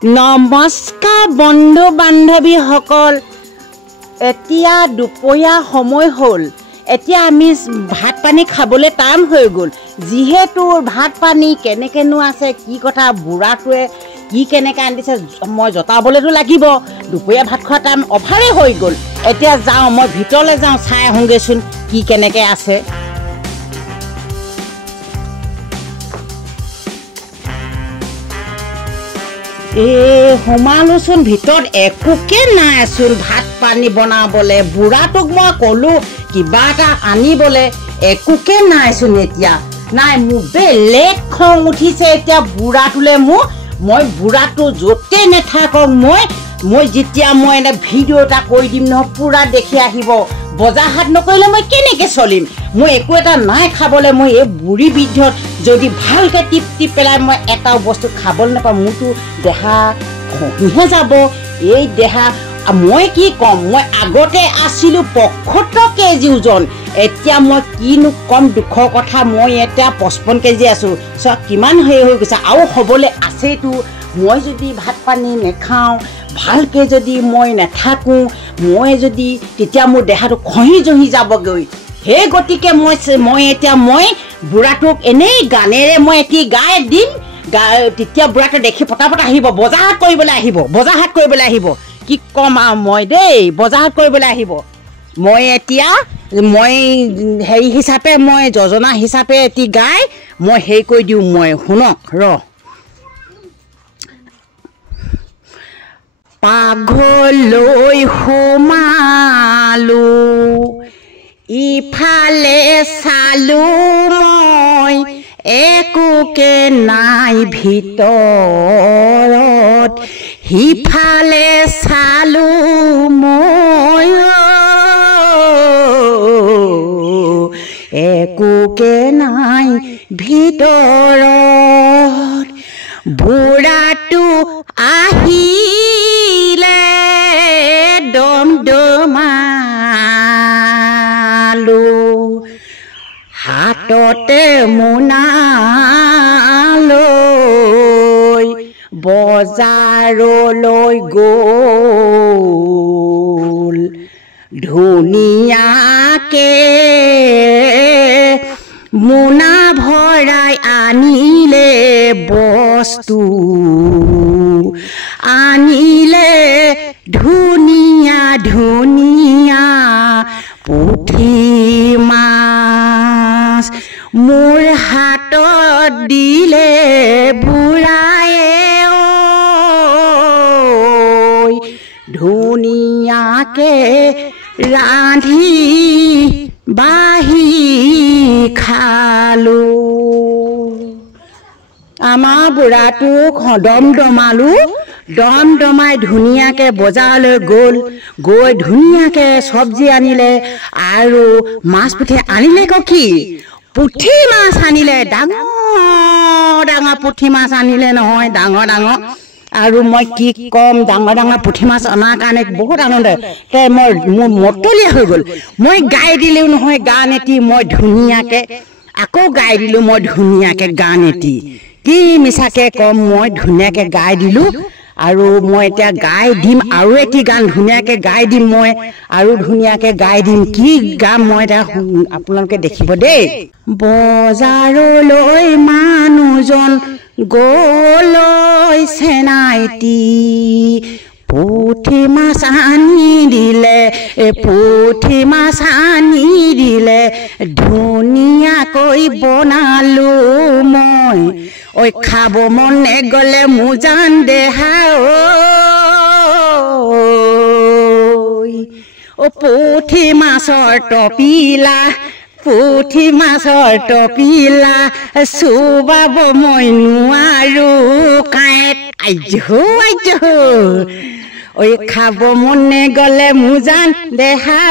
নমস্কাৰ বন্ধু বান্ধৱীসকল এতিয়া দুপৰীয়া সময় হ'ল এতিয়া আমি ভাত পানী খাবলৈ টাইম হৈ গ'ল যিহেতু ভাত পানী কেনেকেনো আছে কি কথা বুঢ়াটোৱে কি কেনেকৈ আনিছে মই জতাবলৈতো লাগিব দুপৰীয়া ভাত খোৱা টাইম অভাৰে হৈ গ'ল এতিয়া যাওঁ মই ভিতৰলৈ যাওঁ চাই আহোঁগৈচোন কি কেনেকৈ আছে সোমালোচোন ভিতৰত একোকে নাইচোন ভাত পানী বনাবলৈ বুঢ়াটোক মই ক'লোঁ কিবা এটা আনিবলৈ একোকে নাইচোন এতিয়া নাই মোৰ বেলেগ খং উঠিছে এতিয়া বুঢ়াটোলৈ মই বুঢ়াটো য'তে নাথাকক মই যেতিয়া মই এনে ভিডিঅ' এটা কৰি দিম নহয় পূৰা দেখি আহিব বজাৰ হাট নকৰিলে মই কেনেকৈ চলিম মই একো এটা নাই খাবলৈ মই এই বুঢ়ী বৃদ্ধত যদি ভালকৈ টিপ পেলাই মই এটাও বস্তু খাবলৈ নাপাওঁ মোৰতো দেহা খহিহে যাব এই দেহা মই কি ক'ম মই আগতে আছিলোঁ ৭৫ কেজি ওজন এতিয়া মই কিনো কম দুখৰ কথা মই এতিয়া ৫৫ কেজি আছোঁ চ' কিমান হেৰি হৈ গৈছে আৰু হ'বলৈ আছেইতো মই যদি ভাত পানী নেখাওঁ ভালকৈ যদি মই নাথাকোঁ মই যদি তেতিয়া মোৰ দেহাটো খহি জহি যাবগৈ সেই গতিকে মই এতিয়া বুঢ়াটোক এনেই গানেৰে মই এটি গাই দিম তেতিয়া বুঢ়াটো দেখি পটাপট আহিব বজাৰ হাট কৰিবলৈ আহিব কি ক'ম আৰু মই দেই বজাৰ হাট কৰিবলৈ আহিব মই এতিয়া হেৰি হিচাপে মই যোজনা হিচাপে এটি গাই মই হেৰি কৰি দিওঁ মই শুনক পাকঘৰলৈ সোমালোঁ ইফালে চালোঁ মই একোকে নাই ভিতৰত সিফালে চালোঁ মই একোকে নাই ভিতৰত বুঢ়াটো আহিলে দমদমালোঁ হাততে মোনা লৈ বজাৰলৈ গ'ল ধুনীয়াকে মোনা ভৰাই আনিলে বস্তু আনিলে ধুনীয়া পুঠি মাছ মোৰ হাতত দিলে বুঢ়ায়ে ধুনীয়াকে ৰান্ধি বাঢ়ি খালোঁ আমাৰ বুঢ়াটোক দমদমাই ধুনীয়াকৈ বজাৰলৈ গৈ ধুনীয়াকৈ চব্জি আনিলে আৰু মাছ পুঠি আনিলে কি পুঠি মাছ আনিলে ডাঙৰ পুঠি মাছ আনিলে নহয় ডাঙৰ আৰু মই কি ক'ম ডাঙৰ পুঠি মাছ অনাৰ কাৰণে বহুত আনন্দ মোৰ মতলীয়া হৈ গ'ল মই গাই দিলোঁ নহয় গান এটি মই ধুনীয়াকৈ আকৌ গাই দিলোঁ মই ধুনীয়াকৈ গান এটি কি মিছাকৈ ক'ম মই ধুনীয়াকৈ গাই দিলোঁ আৰু মই এতিয়া গাই দিম আৰু এটি গান ধুনীয়াকৈ গাই দিম মই আৰু ধুনীয়াকৈ গাই দিম কি গাম মই এতিয়া আপোনালোকে দেখিব দেই বজাৰলৈ মানুহজন গ'লৈ চেনাইটি পুঠি মাছ আনি দিলে ধুনীয়াকৈ বনালোঁ মই খাব মনে গ'লে মোজান দেহা পুঠি মাছৰ টপিলা চুবাব মই নোৱাৰোঁ কাঁইট খাব মনে গ'লে মোজান দেহা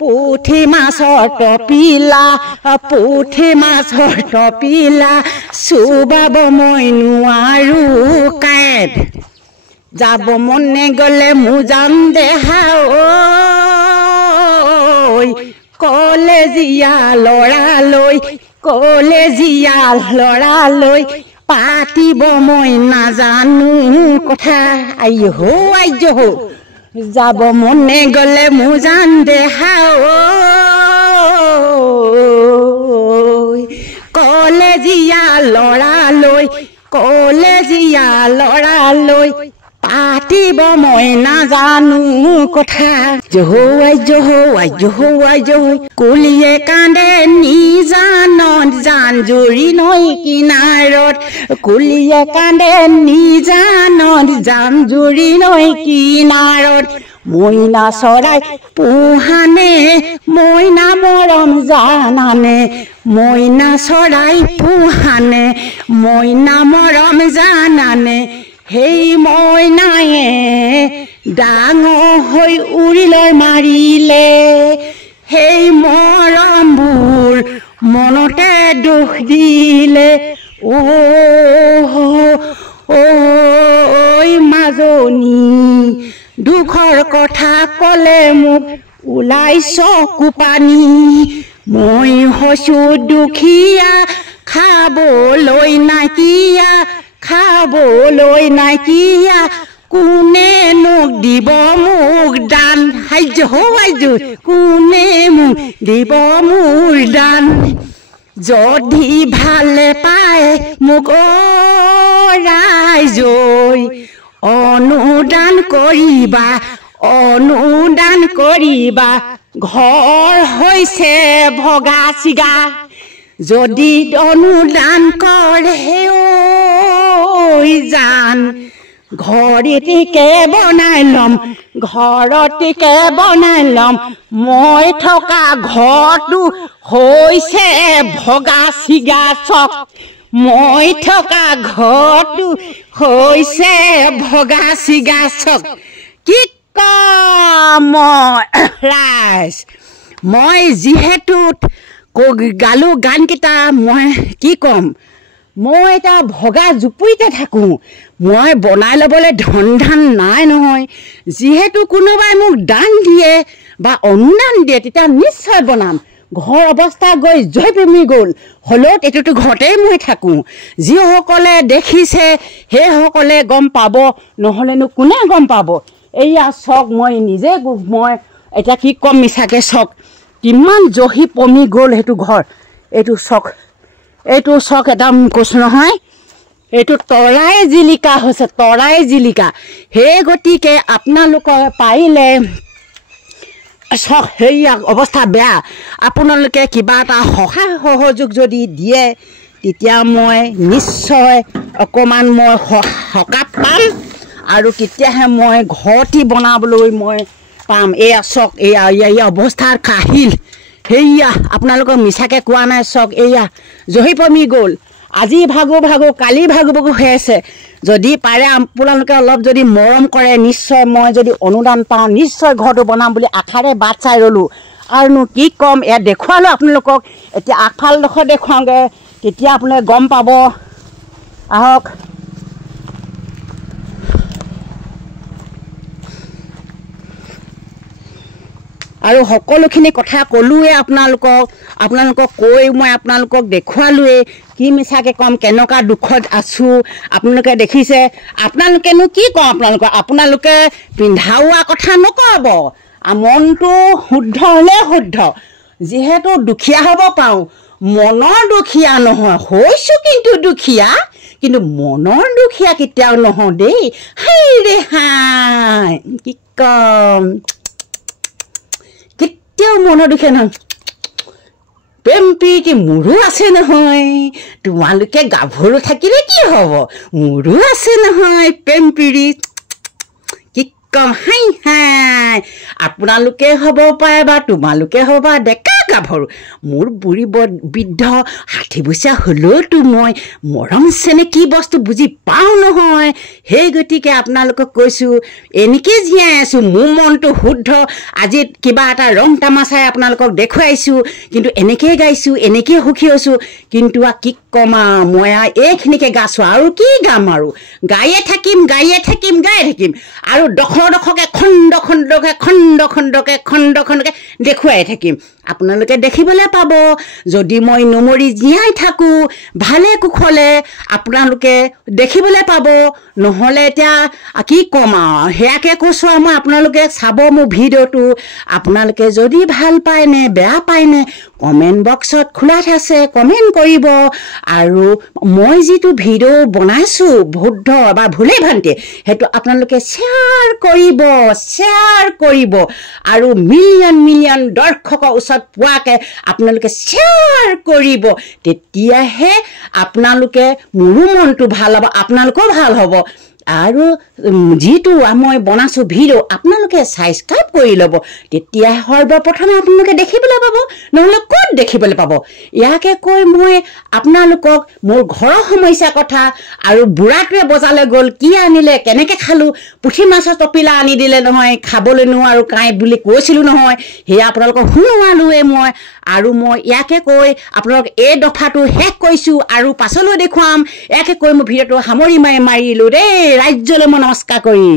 পুঠি মাছৰ টপিলা চুবাব মই নোৱাৰোঁ কাঁইট যাব মনে গ'লে মোজান দেহা কলেজীয়া ল'ৰালৈ পাতিব মই নাজানো কথা আইহ আইহ যাব মনে গ'লে মোজান দেহাও কলেজীয়া ল'ৰালৈ পাতিব মই নাজানো কথা জহুৱাই কুলিয়ে কান্দে নিজানত জান জুৰি নৈ কিনাৰত কুলিয়ে কান্দে নিজানত জান জুৰি নৈ কিনাৰত মইনা চৰাই পোহানে মইনা মৰম জানানে মইনা চৰাই পোহানে মইনা মৰম জানানে সেই মইনায়ে ডাঙৰ হৈ উৰিলৈ মাৰিলে সেই মৰমবোৰ মনতে দুখ দিলে ঐ মাজনী দুখৰ কথা ক'লে মোক ওলাই চকু পানী মই হৈছো দুখীয়া খাবলৈ নাইকিয়া কোনে মোক দিব মোক দান কোনে মোক দিব মোৰ দান যদি ভালে পায় মোক ৰাইজৈ অনুদান কৰিবা ঘৰ হৈছে ভগা চিগা যদি অনুদান কৰে জান ঘৰটিকে বনাই ল'ম মই থকা ঘৰটো হৈছে ভগা চিগা চক মই থকা ঘৰটো হৈছে ভগা চিগা চক কি কম ৰাইজ মই যিহেতু গালো গানকেইটা মই কি ক'ম মই এটা ভগা জুপুৰিতে থাকোঁ মই বনাই ল'বলৈ ধন নাই নহয় যিহেতু কোনোবাই মোক দান দিয়ে বা অনুদান দিয়ে তেতিয়া নিশ্চয় বনাম ঘৰ অৱস্থা গৈ জয়প্ৰেমী গ'ল হ'লেও এইটোতো ঘৰতেই মই থাকোঁ যিসকলে দেখিছে সেইসকলে গম পাব নহ'লেনো কোনে গম পাব এয়া চক মই নিজে মই এতিয়া কি ক'ম মিছাকৈ চক কিমান জহি পমি গ'ল সেইটো ঘৰ এইটো চক এটা কৈছোঁ নহয় এইটো তৰাই জিলিকা সেই গতিকে আপোনালোকে পাৰিলে চক সেয়া অৱস্থা বেয়া আপোনালোকে কিবা এটা সহায় সহযোগ যদি দিয়ে তেতিয়া মই নিশ্চয় অকণমান মই সকাহ পাম আৰু তেতিয়াহে মই ঘৰটি বনাবলৈ মই পাম এয়া চক এয়া অৱস্থাৰ কাহিল সেয়া আপোনালোকক মিছাকৈ কোৱা নাই চক এয়া জহি পমি গ'ল আজি ভাগো কালি ভাগো হৈ আছে যদি পাৰে আপোনালোকে অলপ যদি মৰম কৰে নিশ্চয় মই যদি অনুদান পাওঁ নিশ্চয় ঘৰটো বনাম বুলি আশাৰে বাট চাই ৰ'লোঁ আৰুনো কি ক'ম এয়া দেখুৱালোঁ আপোনালোকক এতিয়া আগফালডোখৰ দেখুৱাওঁগৈ তেতিয়া আপোনালোকে গম পাব আহক আৰু সকলোখিনি কথা ক'লোৱে আপোনালোকক কৈ মই আপোনালোকক দেখুৱালোৱে কি মিছাকৈ ক'ম কেনেকুৱা দুখত আছোঁ আপোনালোকে দেখিছে আপোনালোকেনো কি কওঁ আপোনালোকে পিন্ধাওৱা কথা নক'ব মনটো শুদ্ধ হ'লে শুদ্ধ যিহেতু দুখীয়া হ'ব পাৰোঁ মনৰ দুখীয়া নহয় হৈছোঁ কিন্তু দুখীয়া কিন্তু মনৰ দুখীয়া কেতিয়াও নহওঁ দেই হাই কি ক'ম কেতিয়াও মনৰ দুখীয়া নহয় প্ৰেম প্ৰীতি মোৰো আছে নহয় তোমালোকে গাভৰু থাকিলে কি হ'ব মোৰো আছে নহয় প্ৰেম প্ৰীতি কি ক'ম হাই আপোনালোকে হ'ব পাৰে বা তোমালোকে হ'ব বা ডেকা গাভৰু মোৰ বুঢ়ী বৃদ্ধ 60 বছৰীয়া হ'লেওতো মই মৰম চেনেহ কি বস্তু বুজি পাওঁ নহয় সেই গতিকে আপোনালোকক কৈছোঁ এনেকৈ জীয়াই আছোঁ মোৰ মনটো শুদ্ধ আজি কিবা এটা ৰং তামাচাই আপোনালোকক দেখুৱাইছোঁ কিন্তু এনেকৈ গাইছোঁ এনেকৈ সুখী হৈছোঁ কিন্তু কি ক'ম মই এইখিনিকে গাইছোঁ আৰু কি গাম আৰু গায়ে থাকিম আৰু ডখৰকে খণ্ড খণ্ডকে দেখুৱাই থাকিম আপোনালোকে দেখিবলৈ পাব। যদি মই নমৰি জীয়াই থাকোঁ ভালে কুশলে আপোনালোকে দেখিবলৈ পাব। নহ'লে এতিয়া কি ক'ম আৰু সেয়াকে কৈছোঁ আৰু মই আপোনালোকে চাব মোৰ ভিডিঅ'টো। আপোনালোকে যদি ভাল পায় নে বেয়া পায় নে কমেণ্ট বক্সত খোলা আছে, কমেণ্ট কৰিব। আৰু মই যিটো ভিডিঅ' বনাইছোঁ শুদ্ধ বা ভুলেই ভ্ৰান্তি সেইটো আপোনালোকে শ্বেয়াৰ কৰিব আৰু মিলিয়ন মিলিয়ন দৰ্শকৰ ওচৰত পোৱাকৈ আপোনালোকে শ্বেয়াৰ কৰিব। তেতিয়াহে আপোনালোকে মোৰো মনটো ভাল হ'ব, আপোনালোকেও ভাল হ'ব। আৰু যিটো মই বনাইছোঁ ভিডিঅ' আপোনালোকে ছাবস্ক্ৰাইব কৰি ল'ব। তেতিয়া সৰ্বপ্ৰথমে আপোনালোকে দেখিবলৈ পাব, নহ'লে ক'ত দেখিবলৈ পাব। ইয়াকে কৈ মই আপোনালোকক মোৰ ঘৰৰ সমস্যাৰ কথা আৰু বুঢ়াটোৱে বজাৰলৈ গ'ল, কি আনিলে, কেনেকৈ খালোঁ, পুঠি মাছৰ টপিলা আনি দিলে নহয়, খাবলৈ নোৱাৰোঁ কাঁই বুলি কৈছিলোঁ নহয়, সেয়া আপোনালোকক শুনোৱালোৱে মই। আৰু মই ইয়াকে কৈ আপোনালোক এই দফাটো শেষ কৰিছোঁ আৰু পাছলৈ দেখুৱাম। ইয়াকে কৈ মোৰ ভিডিঅ'টো সামৰি মাৰিলোঁ দেই। ৰাজ্যলৈ মই নমস্কাৰ কৰি